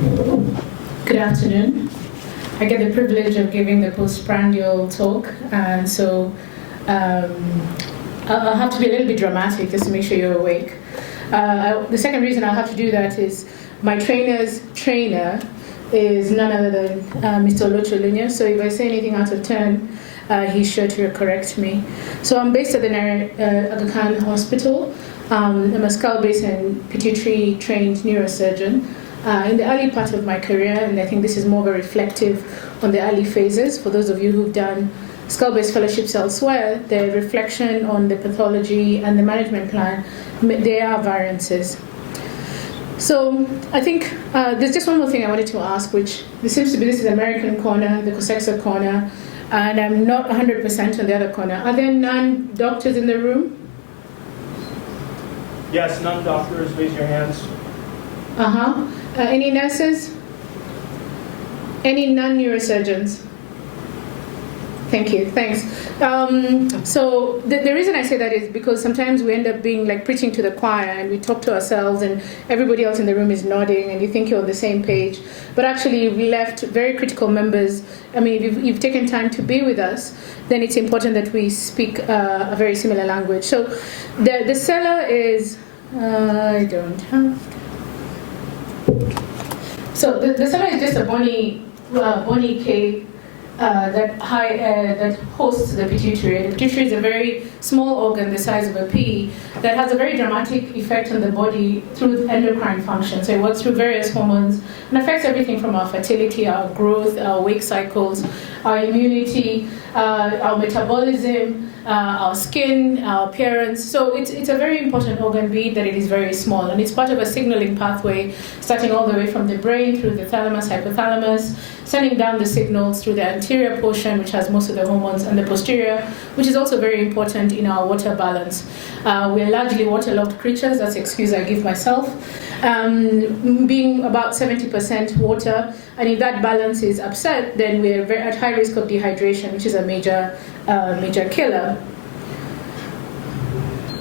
Good afternoon. I get the privilege of giving the postprandial talk, and so I'll have to be a little bit dramatic just to make sure you're awake. The second reason I'll have to do that is my trainer's trainer is none other than Mr. Olocholunya, so if I say anything out of turn, he's sure to correct me. So I'm based at the Aga Khan Hospital. I'm a skull-based and pituitary-trained neurosurgeon. In the early part of my career, and I think this is more reflective on the early phases, for those of you who've done skull-based fellowships elsewhere, the reflection on the pathology and the management plan, there are variances. So I think there's just one more thing I wanted to ask, which this seems to be, this is American corner, the COSEXA corner, and I'm not 100% on the other corner. Are there non-doctors in the room? Yes, non-doctors, raise your hands. Any nurses? Any non-neurosurgeons? Thank you, thanks. So the reason I say that is because sometimes we end up being like preaching to the choir, and we talk to ourselves and everybody else in the room is nodding and you think you're on the same page. But actually we left very critical members. I mean, if you've taken time to be with us, then it's important that we speak a very similar language. So the Sella is, I don't have. So the Sella is just a bony cave that hosts the pituitary. The pituitary is a very small organ the size of a pea that has a very dramatic effect on the body through endocrine function. So it works through various hormones and affects everything from our fertility, our growth, our wake cycles, our immunity, our metabolism, our skin, our appearance. So it's a very important organ, be it that it is very small, and it's part of a signaling pathway starting all the way from the brain through the thalamus, hypothalamus, sending down the signals through the anterior portion, which has most of the hormones, and the posterior, which is also very important in our water balance. We're largely waterlogged creatures. That's the excuse I give myself. Being about 70% water, and if that balance is upset, then we're at high risk of dehydration, which is a major killer.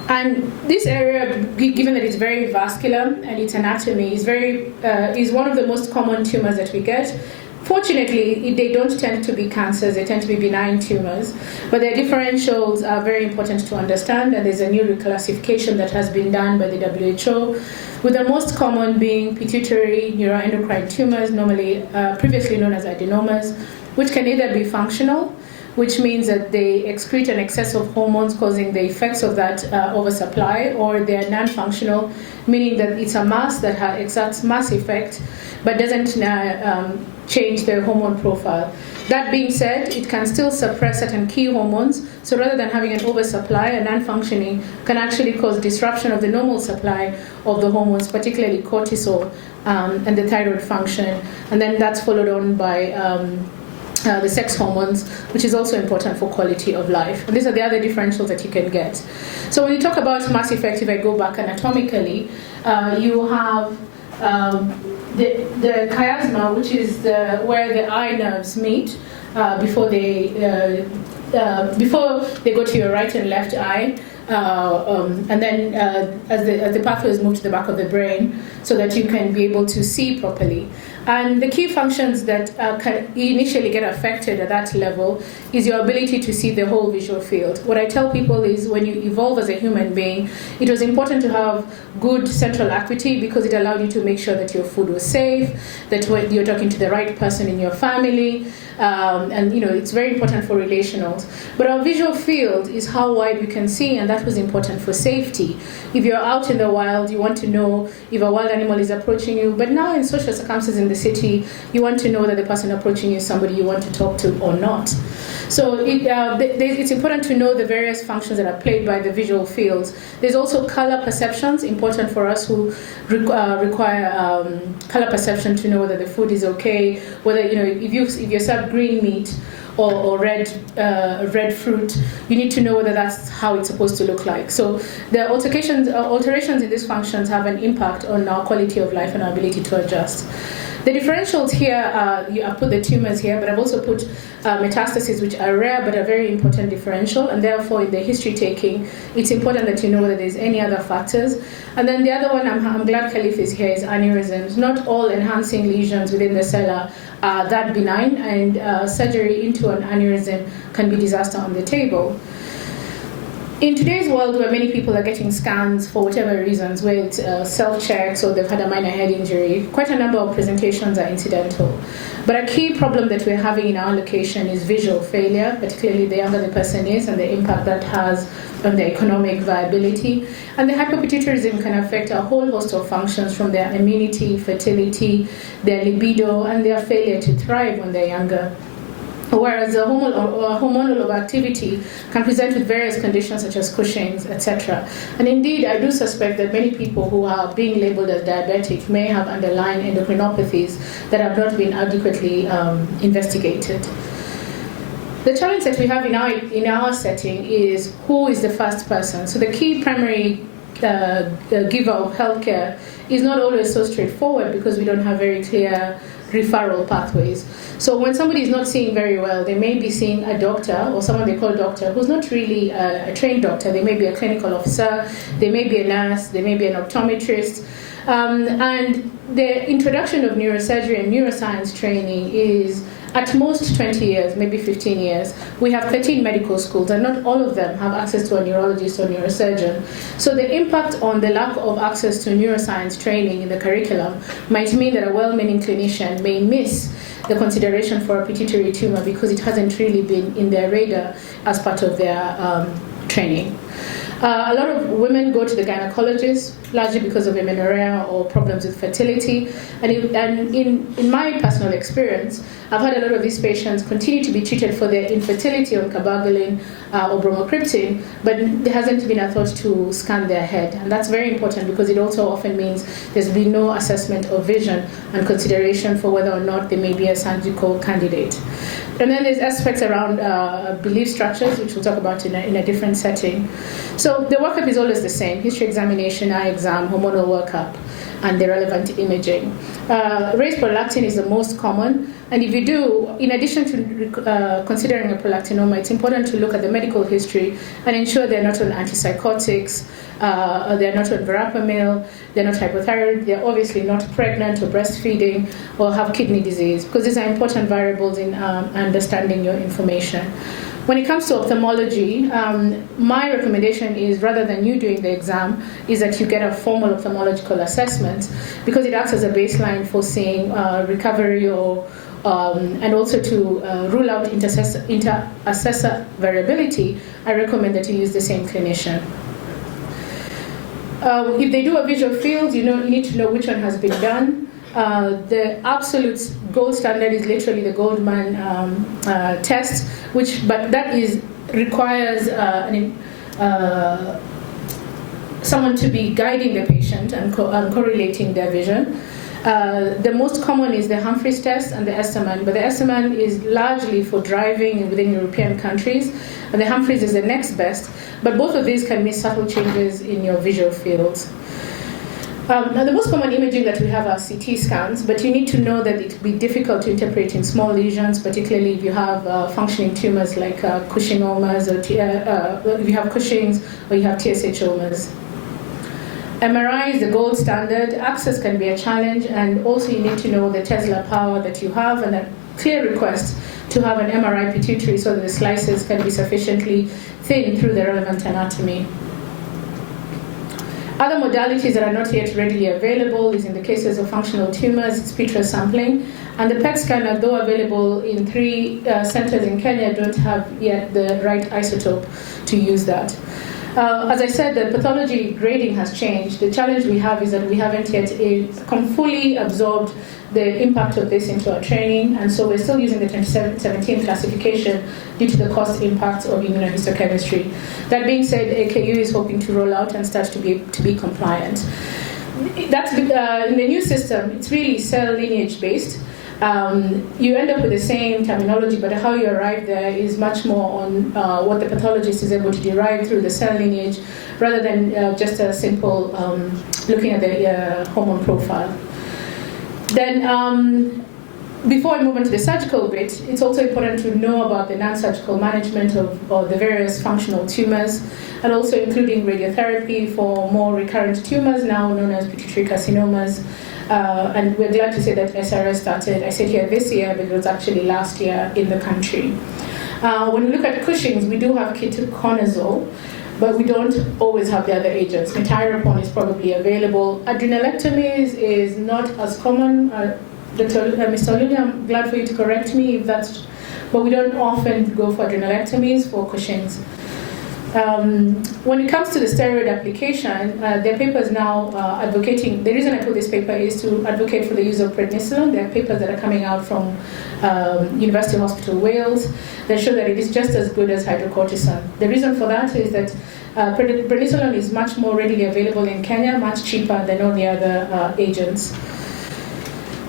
And this area, given that it's very vascular and its anatomy is one of the most common tumors that we get. Fortunately, they don't tend to be cancers, they tend to be benign tumors, but their differentials are very important to understand, and there's a new reclassification that has been done by the WHO, with the most common being pituitary neuroendocrine tumors, normally previously known as adenomas, which can either be functional, which means that they excrete an excess of hormones causing the effects of that oversupply, or they are non-functional, meaning that it's a mass that exerts mass effect but doesn't change their hormone profile. That being said, it can still suppress certain key hormones, so rather than having an oversupply, a non-functioning can actually cause disruption of the normal supply of the hormones, particularly cortisol and the thyroid function, and then that's followed on by the sex hormones, which is also important for quality of life. And these are the other differentials that you can get. So when you talk about mass effect, if I go back anatomically, you have the chiasma, which is where the eye nerves meet before they go to your right and left eye. And then as the pathways move to the back of the brain so that you can be able to see properly. And the key functions that can initially get affected at that level is your ability to see the whole visual field. What I tell people is when you evolve as a human being, it was important to have good central acuity because it allowed you to make sure that your food was safe, that you're talking to the right person in your family, and it's very important for relationals. But our visual field is how wide we can see, and that was important for safety. If you're out in the wild, you want to know if a wild animal is approaching you, but now in social circumstances in the city, you want to know that the person approaching you is somebody you want to talk to or not. So it's important to know the various functions that are played by the visual fields. There's also color perceptions, important for us who require color perception to know whether the food is okay, whether, if you serve green meat or red fruit, you need to know whether that's how it's supposed to look like. So the alterations in these functions have an impact on our quality of life and our ability to adjust. The differentials here, I put the tumors here, but I've also put metastases, which are rare but are very important differential, and therefore in the history taking, it's important that you know whether there's any other factors. And then the other one, I'm glad Khalif is here, is aneurysms. Not all enhancing lesions within the cella are that benign, and surgery into an aneurysm can be disaster on the table. In today's world, where many people are getting scans for whatever reasons, whether it's self-checks or they've had a minor head injury, quite a number of presentations are incidental. But a key problem that we're having in our location is visual failure, particularly the younger the person is and the impact that has on their economic viability. And the hypopituitarism can affect a whole host of functions, from their immunity, fertility, their libido, and their failure to thrive when they're younger. Whereas a hormonal overactivity can present with various conditions such as Cushing's, etc. And indeed, I do suspect that many people who are being labeled as diabetic may have underlying endocrinopathies that have not been adequately investigated. The challenge that we have in our setting is who is the first person. So the key primary giver of healthcare is not always so straightforward because we don't have very clear referral pathways. So when somebody is not seeing very well, they may be seeing a doctor or someone they call doctor who's not really a trained doctor. They may be a clinical officer, they may be a nurse, they may be an optometrist. And the introduction of neurosurgery and neuroscience training is at most 20 years, maybe 15 years. We have 13 medical schools, and not all of them have access to a neurologist or neurosurgeon. So the impact on the lack of access to neuroscience training in the curriculum might mean that a well-meaning clinician may miss the consideration for a pituitary tumor because it hasn't really been in their radar as part of their training. A lot of women go to the gynecologist, largely because of amenorrhea or problems with fertility. And in my personal experience, I've had a lot of these patients continue to be treated for their infertility on cabergoline or bromocriptine, but there hasn't been a thought to scan their head. And that's very important because it also often means there's been no assessment of vision and consideration for whether or not they may be a surgical candidate. And then there's aspects around belief structures, which we'll talk about in a different setting. So the workup is always the same: history examination, eye exam, hormonal workup, and the relevant imaging. Raised prolactin is the most common, and if you do, in addition to considering a prolactinoma, it's important to look at the medical history and ensure they're not on antipsychotics, they're not on verapamil, they're not hypothyroid, they're obviously not pregnant or breastfeeding or have kidney disease, because these are important variables in understanding your information. When it comes to ophthalmology, my recommendation is, rather than you doing the exam, is that you get a formal ophthalmological assessment, because it acts as a baseline for seeing recovery or and also to rule out inter-assessor variability. I recommend that you use the same clinician. If they do a visual field, you need to know which one has been done. The absolute gold standard is literally the Goldman test, but that requires someone to be guiding the patient and correlating their vision. The most common is the Humphreys test and the Esterman, but the Esterman is largely for driving within European countries, and the Humphreys is the next best, but both of these can miss subtle changes in your visual fields. Now, the most common imaging that we have are CT scans, but you need to know that it will be difficult to interpret in small lesions, particularly if you have functioning tumors like Cushingomas, or if you have Cushing's, or you have TSHomas. MRI is the gold standard. Access can be a challenge, and also you need to know the Tesla power that you have, and a clear request to have an MRI pituitary so that the slices can be sufficiently thin through the relevant anatomy. Other modalities that are not yet readily available is, in the cases of functional tumors, it's Petra sampling. And the PET scanner, though available in 3 centers in Kenya, don't have yet the right isotope to use that. As I said, the pathology grading has changed. The challenge we have is that we haven't yet fully absorbed the impact of this into our training, and so we're still using the 2017 classification due to the cost impacts of immunohistochemistry. That being said, AKU is hoping to roll out and start to be compliant. That's in the new system. It's really cell lineage based. You end up with the same terminology, but how you arrive there is much more on what the pathologist is able to derive through the cell lineage, rather than just a simple looking at the hormone profile. Then, before I move on to the surgical bit, it's also important to know about the non-surgical management of the various functional tumors, and also including radiotherapy for more recurrent tumors, now known as pituitary carcinomas. And we're glad to say that SRS started, I said here this year, but it was actually last year in the country. When we look at Cushing's, we do have ketoconazole, but we don't always have the other agents. Metyrapone is probably available. Adrenalectomies is not as common. Mr. Oluni, I'm glad for you to correct me if that's, but we don't often go for adrenalectomies for Cushing's. When it comes to the steroid application, there are papers now advocating, the reason I put this paper is to advocate for the use of prednisolone. There are papers that are coming out from University Hospital Wales that show that it is just as good as hydrocortisone. The reason for that is that prednisolone is much more readily available in Kenya, much cheaper than all the other agents.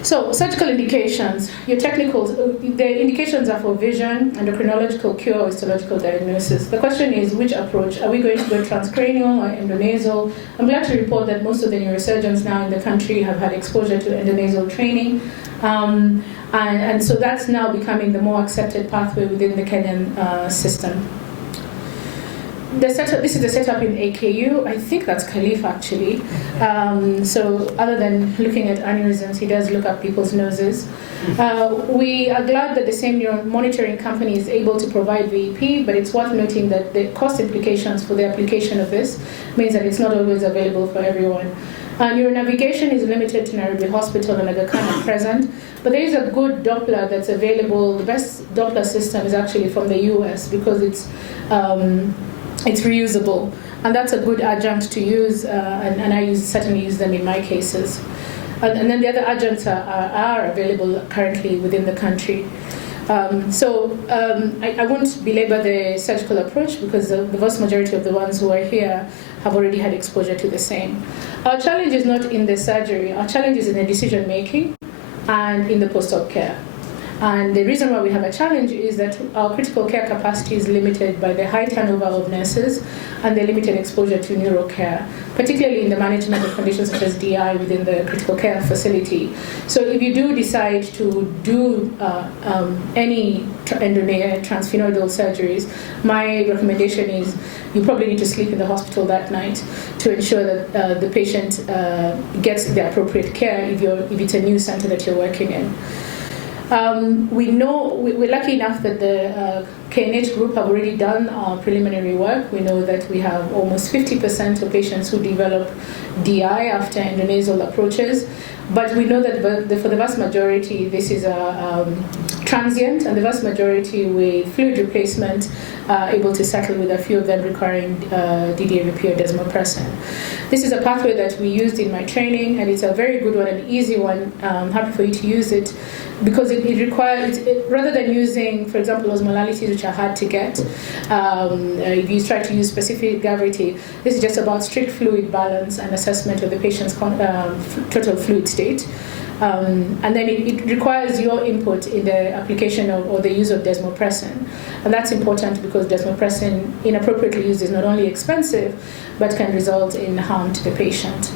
So, surgical indications. Your technicals, the indications are for vision, endocrinological cure, or histological diagnosis. The question is, which approach? Are we going to go transcranial or endonasal? I'm glad to report that most of the neurosurgeons now in the country have had exposure to endonasal training. And so that's now becoming the more accepted pathway within the Kenyan system. This is the setup in AKU. I think that's Khalif actually. So other than looking at aneurysms, he does look up people's noses. We are glad that the same monitoring company is able to provide VEP, but it's worth noting that the cost implications for the application of this means that it's not always available for everyone. Neuronavigation is limited to Nairobi Hospital and Aga Khan at present, but there is a good Doppler that's available. The best Doppler system is actually from the US because it's reusable, and that's a good adjunct to use, and I certainly use them in my cases. And then the other adjuncts are available currently within the country. I won't belabor the surgical approach because the vast majority of the ones who are here have already had exposure to the same. Our challenge is not in the surgery, our challenge is in the decision making and in the post-op care. And the reason why we have a challenge is that our critical care capacity is limited by the high turnover of nurses and the limited exposure to neuro care, particularly in the management of conditions such as DI within the critical care facility. So if you do decide to do any transphenoidal surgeries, my recommendation is you probably need to sleep in the hospital that night to ensure that the patient gets the appropriate care if it's a new center that you're working in. We know, we're lucky enough that the KNH group have already done preliminary work. We know that we have almost 50% of patients who develop DI after endonasal approaches, but we know that for the vast majority, this is transient, and the vast majority with fluid replacement able to settle with a few of them requiring DDAVP or desmopressin. This is a pathway that we used in my training, and it's a very good one, an easy one. I'm happy for you to use it because it requires, rather than using, for example, osmolalities, which are hard to get, if you try to use specific gravity, this is just about strict fluid balance and assessment of the patient's total fluid state. And then it requires your input in the application or the use of desmopressin. And that's important because desmopressin, inappropriately used, is not only expensive, but can result in harm to the patient.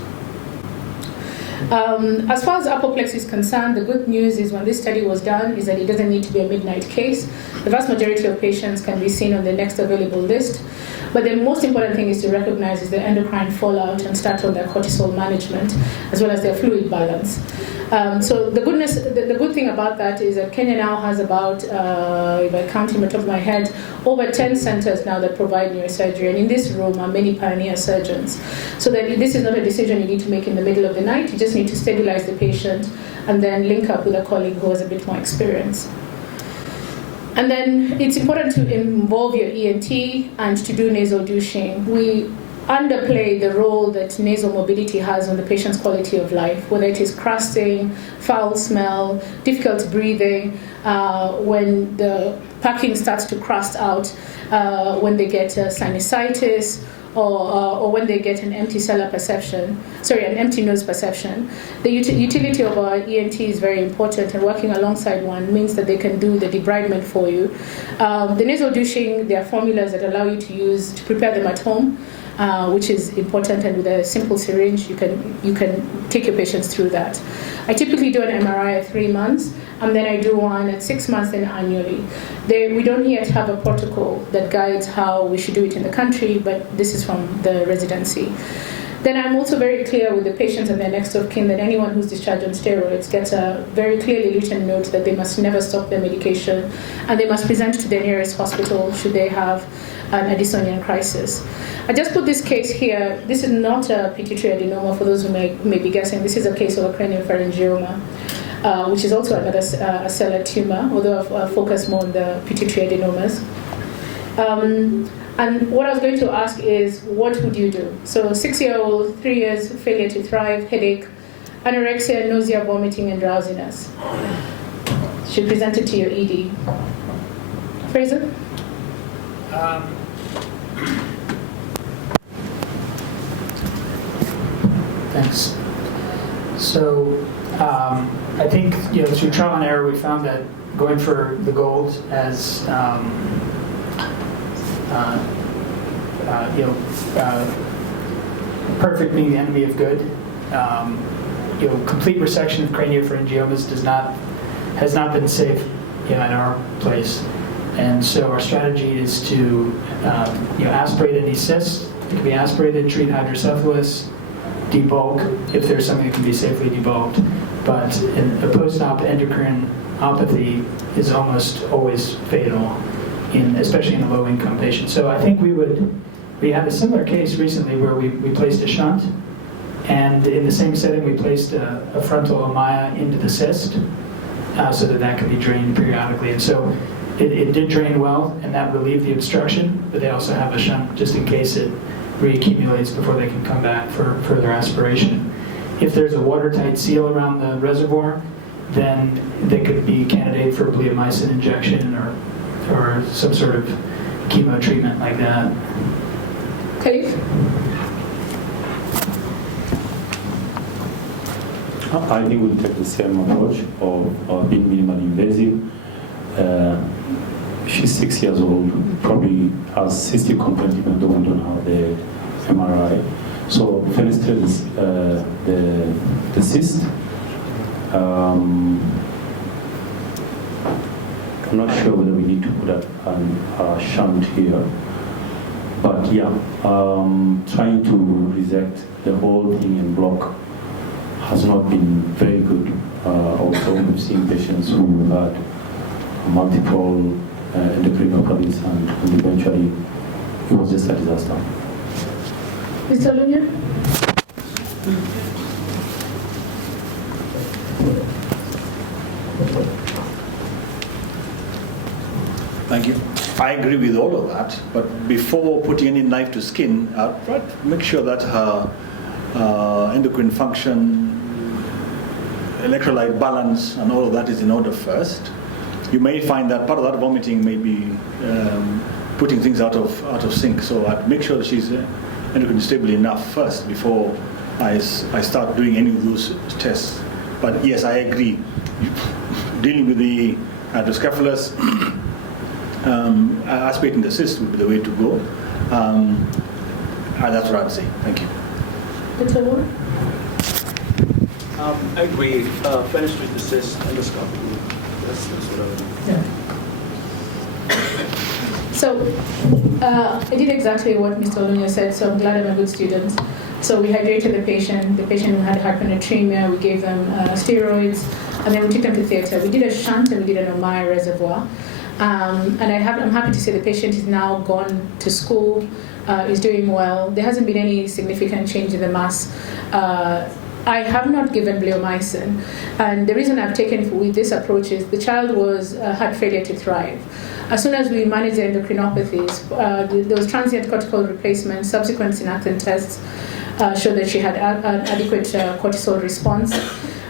As far as apoplex is concerned, the good news is when this study was done is that it doesn't need to be a midnight case. The vast majority of patients can be seen on the next available list. But the most important thing is to recognize is the endocrine fallout and start on their cortisol management, as well as their fluid balance. So the good thing about that is that Kenya now has about, if I count on the top of my head, over 10 centers now that provide neurosurgery. And in this room are many pioneer surgeons. So that this is not a decision you need to make in the middle of the night. You just need to stabilize the patient and then link up with a colleague who has a bit more experience. And then it's important to involve your ENT and to do nasal douching. We underplay the role that nasal mobility has on the patient's quality of life, whether it is crusting, foul smell, difficult breathing, when the packing starts to crust out, when they get sinusitis, or when they get an empty nose perception. The utility of our ENT is very important, and working alongside one means that they can do the debridement for you. The nasal douching, there are formulas that allow you to prepare them at home. which is important, and with a simple syringe, you can take your patients through that. I typically do an MRI at 3 months, and then I do one at 6 months and annually. We don't yet have a protocol that guides how we should do it in the country, but this is from the residency. Then I'm also very clear with the patients and their next of kin that anyone who's discharged on steroids gets a very clearly written note that they must never stop their medication, and they must present to their nearest hospital should they have an Addisonian crisis. I just put this case here. This is not a pituitary adenoma, for those who may be guessing. This is a case of a craniopharyngioma, which is also another Sella tumor, although I've focused more on the pituitary adenomas. And what I was going to ask is, what would you do? So 6-year-old, 3 years, failure to thrive, headache, anorexia, nausea, vomiting, and drowsiness. Should present it to your ED. Fraser? Thanks. So I think through trial and error, we found that going for the gold as perfect being the enemy of good. Complete resection of craniopharyngiomas has not been safe in our place, and so our strategy is to aspirate any cysts. It can be aspirated, treat hydrocephalus, debulk if there's something that can be safely debulked. But a post-op endocrinopathy is almost always fatal, especially in a low-income patient. So I think we had a similar case recently where we placed a shunt, and in the same setting we placed a frontal ommaya into the cyst so that could be drained periodically. And so it did drain well, and that relieved the obstruction, but they also have a shunt just in case it reaccumulates before they can come back for further aspiration. If there's a watertight seal around the reservoir, then they could be candidate for bleomycin injection or some sort of chemo treatment like that. Khalif? I think we'll take the same approach of being minimally invasive. She's 6 years old, probably has cystic complaint even though we don't have the MRI. So fenestrate the cyst. I'm not sure whether we need to put a shunt here, but yeah, trying to resect the whole thing in block has not been very good. Also, we've seen patients who had multiple endocrinopathies, and eventually it was just a disaster. Mr. Lunia? Thank you. I agree with all of that, but before putting any knife to skin, try to make sure that her endocrine function, electrolyte balance, and all of that is in order first. You may find that part of that vomiting may be putting things out of sync. So I'd make sure that she's endocrine stable enough first before I start doing any of those tests. But yes, I agree. Dealing with the hydrocephalus, aspirating the cyst would be the way to go. And that's what I'd say. Thank you. Dr. Moore? I agree. Finish with the cyst endoscopy. That's what I would do. Yeah. So I did exactly what Mr. Olunya said, so I'm glad I'm a good student. So we hydrated the patient who had hyponatremia, we gave them steroids, and then we took them to theatre. We did a shunt and we did an Ommaya reservoir. And I'm happy to say the patient is now gone to school, is doing well. There hasn't been any significant change in the mass. I have not given bleomycin, and the reason I've taken with this approach is the child had failure to thrive. As soon as we managed the endocrinopathies, there was transient cortical replacement, subsequent synaptin tests showed that she had an adequate cortisol response.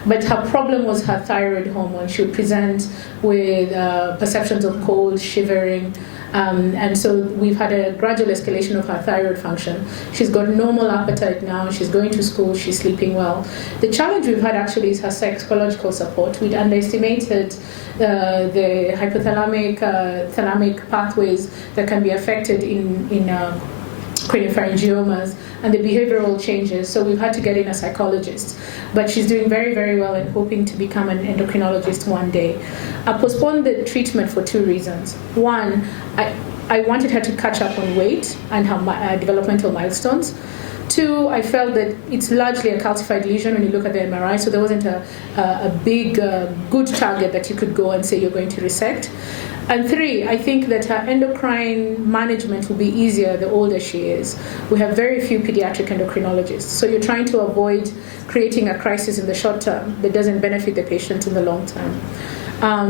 But her problem was her thyroid hormone. She would present with perceptions of cold, shivering, and so we've had a gradual escalation of her thyroid function. She's got normal appetite now. She's going to school. She's sleeping well. The challenge we've had actually is her psychological support. We'd underestimated the hypothalamic, thalamic pathways that can be affected in craniopharyngiomas and the behavioral changes. So we've had to get in a psychologist. But she's doing very, very well and hoping to become an endocrinologist one day. I postponed the treatment for 2 reasons. One, I wanted her to catch up on weight and her developmental milestones. 2, I felt that it's largely a calcified lesion when you look at the MRI, so there wasn't a big, good target that you could go and say you're going to resect. And 3, I think that her endocrine management will be easier the older she is. We have very few pediatric endocrinologists, so you're trying to avoid creating a crisis in the short term that doesn't benefit the patient in the long term. I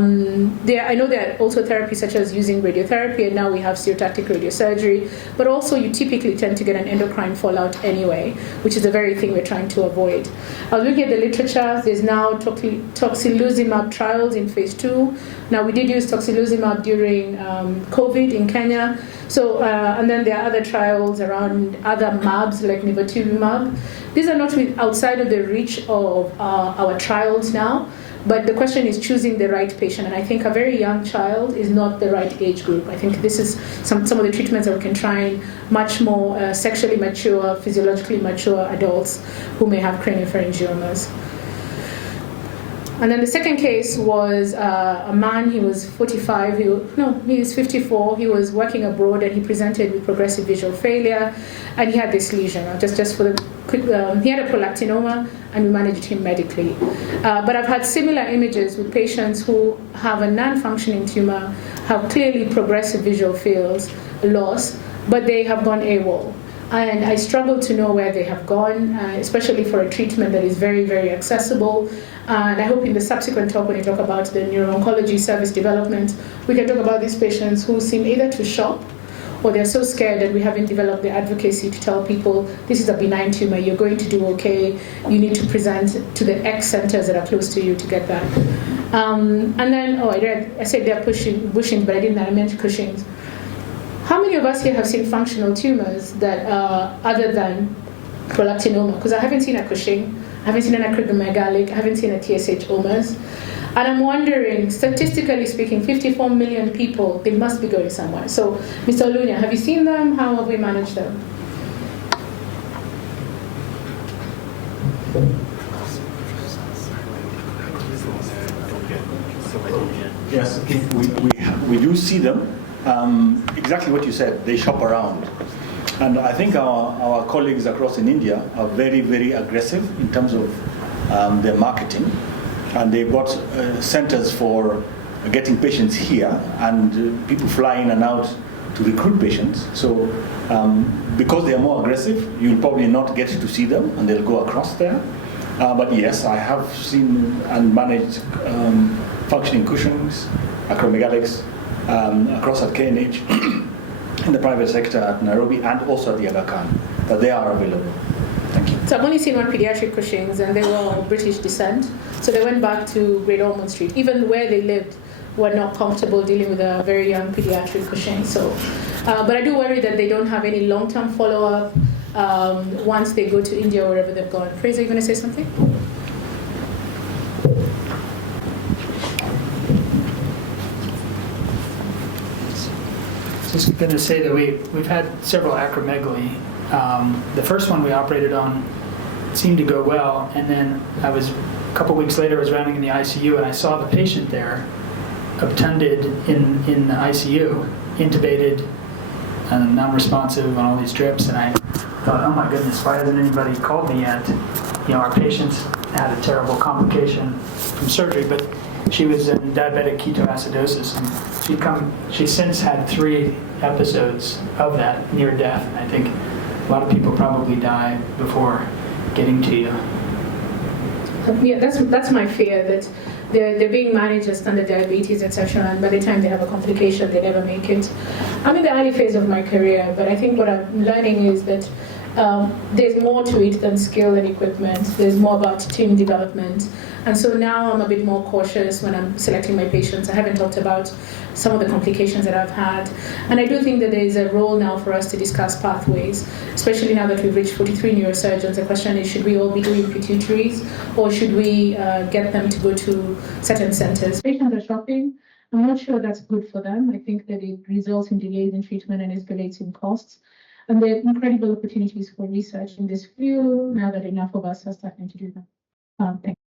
know there are also therapies such as using radiotherapy, and now we have stereotactic radiosurgery, but also you typically tend to get an endocrine fallout anyway, which is the very thing we're trying to avoid. I was looking at the literature. There's now tocilizumab trials in phase 2. Now, we did use tocilizumab during COVID in Kenya. So, and then there are other trials around other MABs like nivolumab. These are not outside of the reach of our trials now. But the question is choosing the right patient, and I think a very young child is not the right age group. I think this is some of the treatments that we can try in much more sexually mature, physiologically mature adults who may have craniopharyngiomas. And then the second case was a man. He was 45. He was 54. He was working abroad, and he presented with progressive visual failure, and he had this lesion. Just for the quick, he had a prolactinoma, and we managed him medically. But I've had similar images with patients who have a non-functioning tumor, have clearly progressive visual fields loss, but they have gone AWOL. And I struggle to know where they have gone, especially for a treatment that is very, very accessible. And I hope in the subsequent talk, when you talk about the neuro-oncology service development, we can talk about these patients who seem either to shop or they're so scared that we haven't developed the advocacy to tell people, this is a benign tumor, you're going to do okay, you need to present to the X centers that are close to you to get that. And then, I said they're Bushings, but I meant Cushing's. How many of us here have seen functional tumors that are other than prolactinoma? Because I haven't seen a Cushing, I haven't seen an acromegaly, I haven't seen a TSH-omas. And I'm wondering, statistically speaking, 54 million people, they must be going somewhere. So, Mr. Olunya, have you seen them? How have we managed them? Yes, we do see them. Exactly what you said, they shop around. And I think our colleagues across in India are very, very aggressive in terms of their marketing. And they've got centers for getting patients here, and people fly in and out to recruit patients. So because they are more aggressive, you'll probably not get to see them, and they'll go across there. But yes, I have seen and managed functioning Cushing's, acromegalics, across at KNH, in the private sector at Nairobi, and also at the Aga Khan, that they are available. Thank you. So I've only seen one pediatric Cushing's, and they were of British descent. So they went back to Great Ormond Street. Even where they lived were not comfortable dealing with a very young pediatric Cushing. So, but I do worry that they don't have any long-term follow-up once they go to India or wherever they've gone. Fraser, you going to say something? Just going to say that we've had several acromegaly. The first one we operated on seemed to go well, and then a couple weeks later I was rounding in the ICU, and I saw the patient there, obtunded in the ICU, intubated, and non-responsive on all these drips, and I thought, oh my goodness, why hasn't anybody called me yet? Our patient's had a terrible complication from surgery, but she was in diabetic ketoacidosis, and she's since had 3 episodes of that near death, and I think a lot of people probably die before getting to you. Yeah, that's my fear, that they're being managed as standard diabetes, etc., and by the time they have a complication, they never make it. I'm in the early phase of my career, but I think what I'm learning is that there's more to it than skill and equipment. There's more about team development. And so now I'm a bit more cautious when I'm selecting my patients. I haven't talked about some of the complications that I've had. And I do think that there is a role now for us to discuss pathways, especially now that we've reached 43 neurosurgeons. The question is, should we all be doing pituitaries, or should we get them to go to certain centers? Patients are shopping. I'm not sure that's good for them. I think that it results in delays in treatment and escalates in costs. and the incredible opportunities for research in this field now that enough of us are starting to do that. Thank you.